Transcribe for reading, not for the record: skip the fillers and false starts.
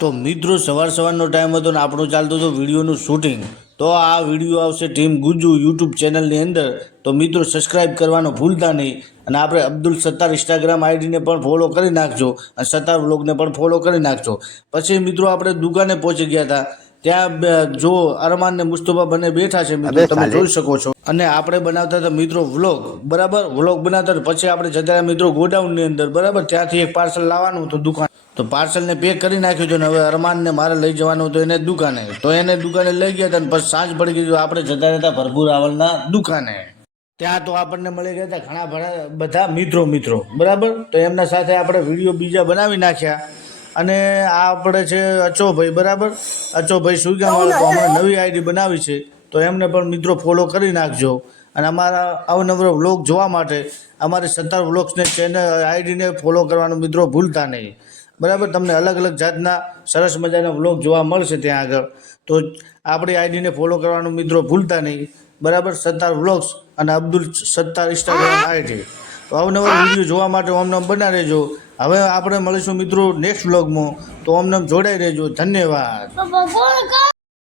તો મિત્રો સવારનો ટાઈમ હતો ને આપણું ચાલતું હતું વિડીયોનું શૂટિંગ. તો આ વિડીયો આવશે ટીમ ગુજ્જુ યુટ્યુબ ચેનલની અંદર. તો મિત્રો સબસ્ક્રાઈબ કરવાનું ભૂલતા નહીં. અને આપણે અબ્દુલ સત્તાર ઇન્સ્ટાગ્રામ આઈડીને પણ ફોલો કરી નાખજો અને સત્તાર વ્લોગને પણ ફોલો કરી નાખજો. પછી મિત્રો આપણે દુકાને પહોંચી ગયા હતા. ત્યાં જો અરમાન ને મુસ્તફા બંને બેઠા છે મિત્રો, તમે જોઈ શકો છો. અને આપણે બનાવતા હતા મિત્રો વ્લોગ, બરાબર. વ્લોગ બનાવતા હતા પછી આપણે જતા રહ્યા મિત્રો ગોડાઉનની અંદર, બરાબર. ત્યાંથી એક પાર્સલ લાવવાનું હતું દુકાન. તો પાર્સલને પેક કરી નાખ્યું હતું ને હવે અરમાનને મારે લઈ જવાનું હતું એને દુકાને. તો એને દુકાને લઈ ગયા હતા ને પછી સાંજ પડી ગઈ તો આપણે જતા રહેતા ભરપૂર રાવલના દુકાને. ત્યાં તો આપણને મળી ગયા હતા ઘણા બધા મિત્રો, બરાબર. તો એમના સાથે આપણે વિડીયો બીજા બનાવી નાખ્યા. અને આ આપણે છે અચોભાઈ, બરાબર. અચોભાઈ સુઈગામવાળો, તો હમણાં નવી આઈડી બનાવી છે, તો એમને પણ મિત્રો ફોલો કરી નાખજો. અને અમારા અવનવરો વ્લોગ જોવા માટે અમારી સત્તાર વ્લોગ્સને ચેનલ આઈડીને ફોલો કરવાનું મિત્રો ભૂલતા નહીં, બરાબર. તમને અલગ અલગ જાતના સરસ મજાના વ્લોગ જોવા મળશે ત્યાં આગળ. તો આપણી આઈડીને ફોલો કરવાનું મિત્રો ભૂલતા નહીં, બરાબર. સત્તાર વ્લોગ્સ અને અબ્દુલ સત્તાર ઇન્સ્ટાગ્રામ આઈડી. તો અવનવા વિડીયો જોવા માટે અમને બના રહેજો. હવે આપણે મળીશું મિત્રો નેક્સ્ટ વ્લોગમાં. તો અમને જોડાઈ રહેજો. ધન્યવાદ.